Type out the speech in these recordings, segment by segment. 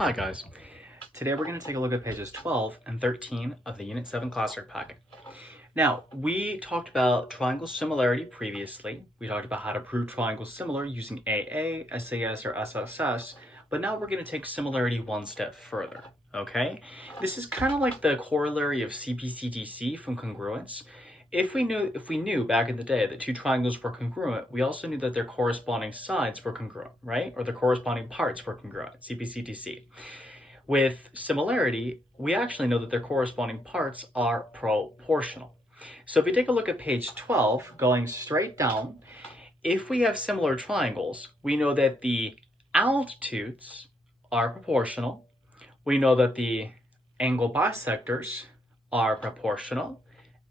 Hi guys. Today we're going to take a look at pages 12 and 13 of the Unit 7 Classwork packet. Now, we talked about triangle similarity previously. We talked about how to prove triangles similar using AA, SAS, or SSS, but now we're going to take similarity one step further, okay? This is kind of like the corollary of CPCTC from congruence. If we knew back in the day that two triangles were congruent, we also knew that their corresponding sides were congruent, right? Or the corresponding parts were congruent, CPCTC. With similarity, we actually know that their corresponding parts are proportional. So if we take a look at page 12, going straight down, if we have similar triangles, we know that the altitudes are proportional. We know that the angle bisectors are proportional.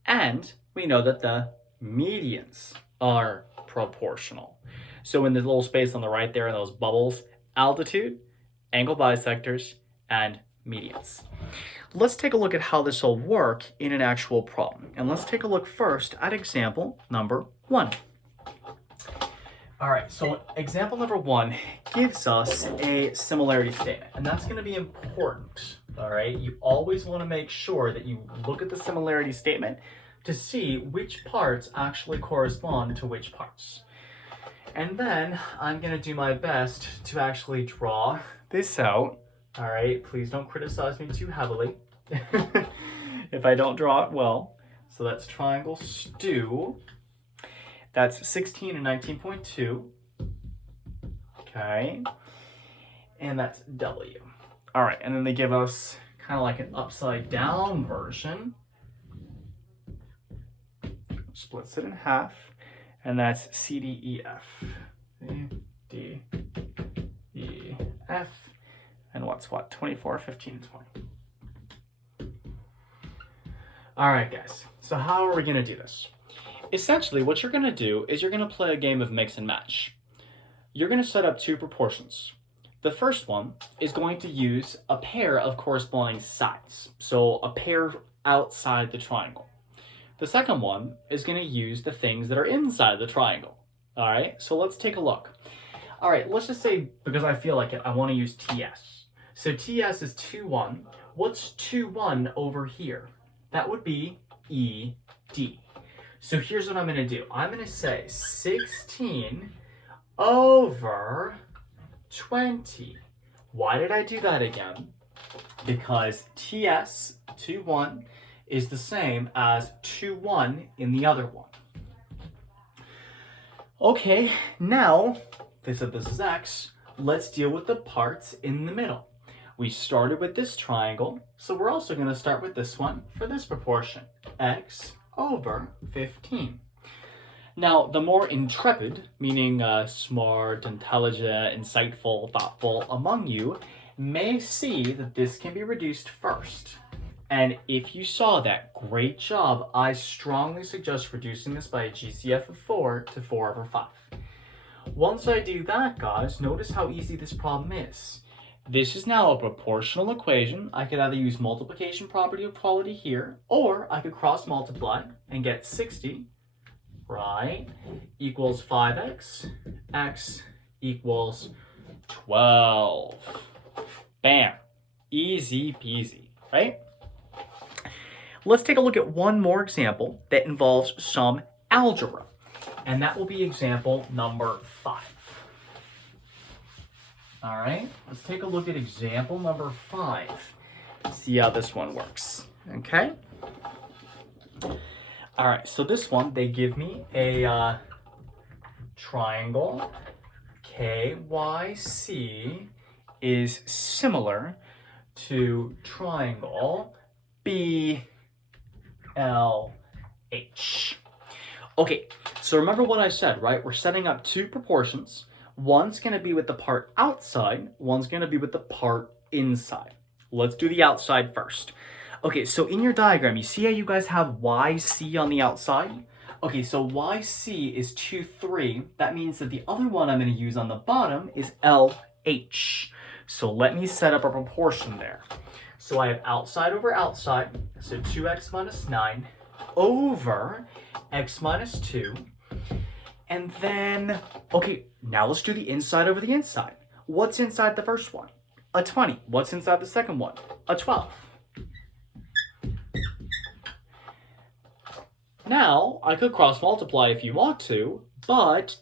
And we know that the medians are proportional. So in the little space on the right there in those bubbles, altitude, angle bisectors, and medians. Let's take a look at how this will work in an actual problem. And let's take a look first at example number 1. All right, so example number 1 gives us a similarity statement, and that's going to be important. All right, you always want to make sure that you look at the similarity statement to see which parts actually correspond to which parts. And then I'm going to do my best to actually draw this out. All right, please don't criticize me too heavily if I don't draw it well. So that's triangle stew. That's 16 and 19.2. Okay. And that's W. All right, and then they give us kind of like an upside down version. Splits it in half, and that's CDEF. C, D, E, F, and what's what? 24, 15, and 20. All right, guys. So how are we going to do this? Essentially, what you're going to do is you're going to play a game of mix and match. You're going to set up two proportions. The first one is going to use a pair of corresponding sides, so a pair outside the triangle. The second one is going to use the things that are inside the triangle. All right, so let's take a look. All right, let's just say, because I feel like it, I want to use TS. So TS is 2, 1. What's 2, 1 over here? That would be ED. So here's what I'm going to do. I'm going to say 16 over 20. Why did I do that again? Because TS, 2, 1, is the same as 2, 1 in the other one. Okay, now, they said this is X. Let's deal with the parts in the middle. We started with this triangle, so we're also going to start with this one for this proportion. X over 15. Now, the more intrepid, meaning smart, intelligent, insightful, thoughtful among you, may see that this can be reduced first. And if you saw that, great job. I strongly suggest reducing this by a GCF of 4 to 4 over 5. Once I do that, guys, notice how easy this problem is. This is now a proportional equation. I could either use multiplication property of equality here, or I could cross multiply and get 60, right, equals 5x, x equals 12. Bam. Easy peasy, right? Let's take a look at one more example that involves some algebra, and that will be example number 5. All right, let's take a look at example number 5. See how this one works, okay? All right, so this one, they give me a triangle KYC is similar to triangle BLH. Okay, so remember what I said, right? We're setting up two proportions. One's going to be with the part outside, one's going to be with the part inside. Let's do the outside first. Okay, so in your diagram, you see how you guys have YC on the outside? Okay, so YC is 2, 3. That means that the other one I'm going to use on the bottom is LH. So let me set up a proportion there. So I have outside over outside, so 2x minus 9 over x minus 2. And then, okay, now let's do the inside over the inside. What's inside the first one? A 20. What's inside the second one? A 12. Now, I could cross multiply if you want to, but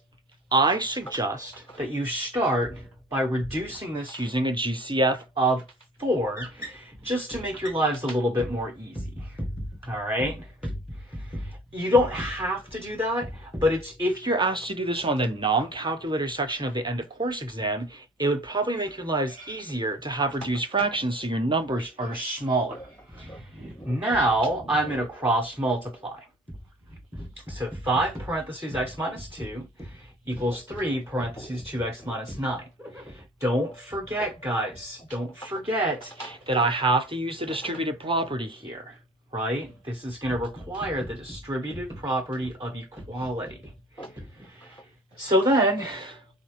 I suggest that you start by reducing this using a GCF of 4, just to make your lives a little bit more easy. All right? You don't have to do that, but if you're asked to do this on the non-calculator section of the end of course exam, it would probably make your lives easier to have reduced fractions so your numbers are smaller. Now, I'm going to cross multiply. So 5 parentheses x minus 2 equals 3 parentheses 2x minus 9. Don't forget, guys, don't forget that I have to use the distributive property here, right? This is going to require the distributive property of equality. So then,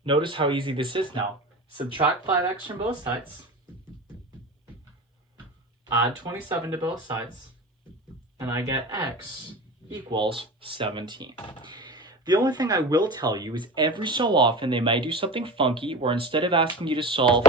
notice how easy this is now. Subtract 5x from both sides. Add 27 to both sides. And I get x equals 17. The only thing I will tell you is every so often they might do something funky where instead of asking you to solve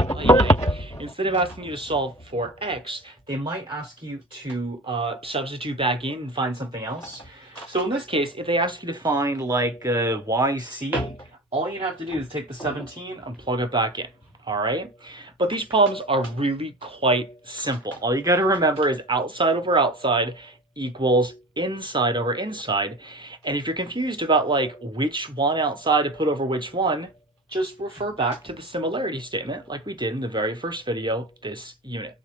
for x, they might ask you to substitute back in and find something else. So in this case, if they ask you to find like yc, all you have to do is take the 17 and plug it back in, all right? But these problems are really quite simple. All you got to remember is outside over outside equals inside over inside. And if you're confused about like which one outside to put over which one, just refer back to the similarity statement like we did in the very first video this unit.